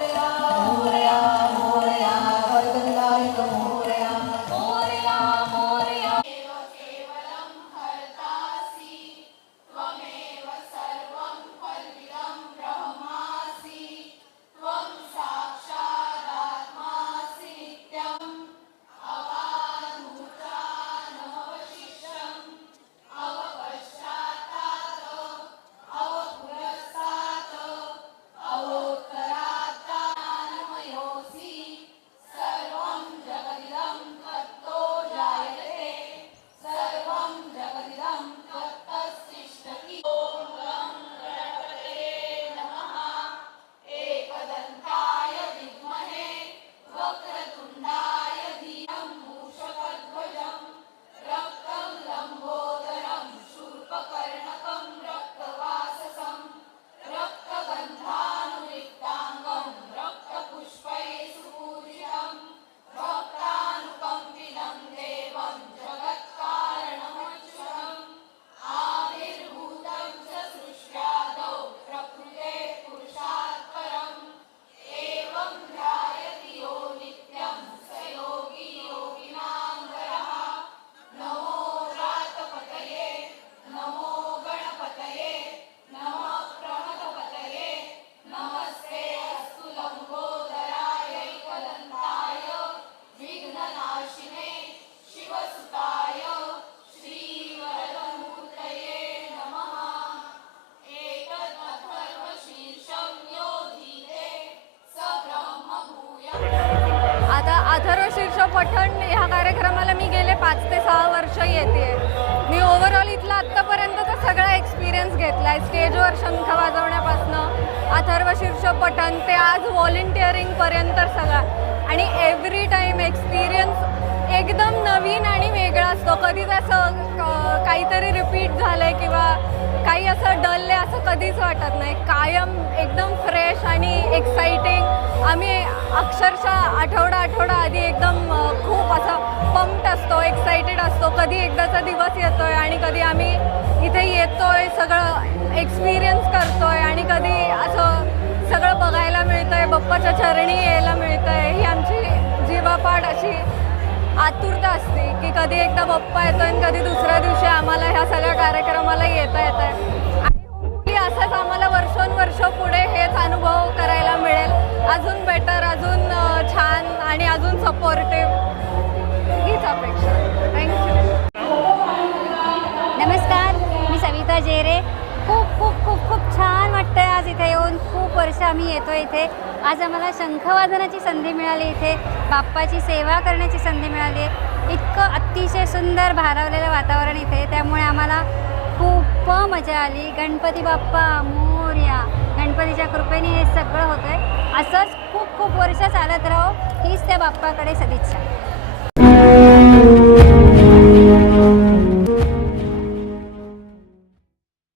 Yeah. Atharvashirsha पठण ह्या कार्यक्रमाला मी गेले पाच ते सहा वर्ष येते. मी ओव्हरऑल इथला आत्तापर्यंतचा सगळा एक्सपिरियन्स घेतला आहे स्टेजवर शंख वाजवण्यापासनं अथर्वशीर्ष पठण ते आज व्हॉलेंटिअरिंगपर्यंत सगळा. आणि एव्हरी टाईम एक्सपिरियन्स एकदम नवीन आणि वेगळा असतो कधीच असं काहीतरी रिपीट झालं आहे किंवा काही असं डल आहे असं कधीच वाटत नाही. कायम एकदम फ्रेश आणि एक्साइटिंग आम्ही अक्षरशः आठवडा आठवडा आधी एकदम खूप असं पंप्ड असतो एक्साइटेड असतो. कधी एकदाचा दिवस येतो आहे आणि कधी आम्ही इथे येतो आहे सगळं एक्सपिरियन्स करतो आहे आणि कधी असं सगळं बघायला मिळतं आहे बप्पाच्या चरणी यायला मिळतं आहे ही आमची जीवापाड अशी आतुरता असते की कधी एकदा बप्पा येतोय आणि कधी दुसऱ्या दिवशी आम्हाला ह्या सगळ्या कार्यक्रमाला येता येत आहे आणि अजून सपोर्टिव्ह हीच अपेक्षा. थँक्यू नमस्कार मी सविता जेरे. खूप खूप खूप खूप छान वाटतंय आज इथे येऊन. खूप वर्ष आम्ही येतो इथे. आज आम्हाला शंखवादनाची संधी मिळाली इथे. बाप्पाची सेवा करण्याची संधी मिळाली. आहे इतकं अतिशय सुंदर भारावलेलं वातावरण इथे. त्यामुळे आम्हाला खूप मजा आली. गणपती बाप्पा मोर्या. गणपतीच्या कृपेने हे सगळं होतं आहे असंच खूप खूप वर्ष चालत राहो. हीच त्या बाप्पाकडे सदिच्छा.